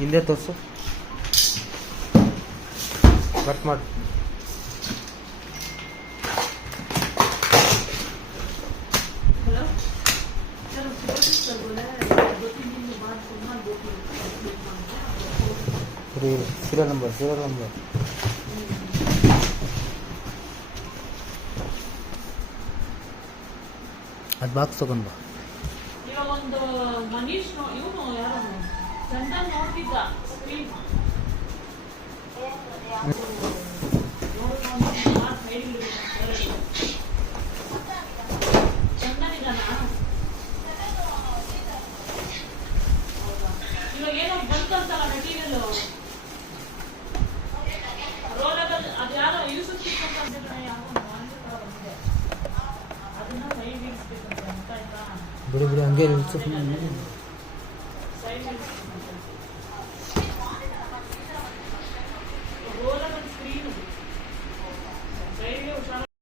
ಹಿಂದೆ ತೋರಿಸು, ಕಟ್ ಮಾಡಿ. ಸೀರಿಯಲ್ ನಂಬರ್ ಅದು ಬಾಕ್ಸ್ ತಗೊಂಡ್ ಬಾ. ಇವಾಗ ಒಂದು ಮನೀಶ್ ಇವನು ಯಾರು ಚಂದನ್ ನೋಡ್ತಿದ್ದ ಸ್ಕ್ರೀನ್ ಚಂದನ್ ಇದ್ದಾನ. ಇವಾಗ ಏನೋ ಬಂತಂತಲ್ಲ ಮೆಟೀರಿಯಲ್ ರೋಲಬಲ್, ಅದು ಯಾರೋ ಯೂಸಸ್ ಸಿಕ್ಕಂತ ಯಾವ ಬಂದಿದೆ, ಅದನ್ನ ಸೈಡ್ ಇರಿಸ್ಬೇಕಂತ. ಬಿಡಿ ಹಂಗೆ ಸೈಡ್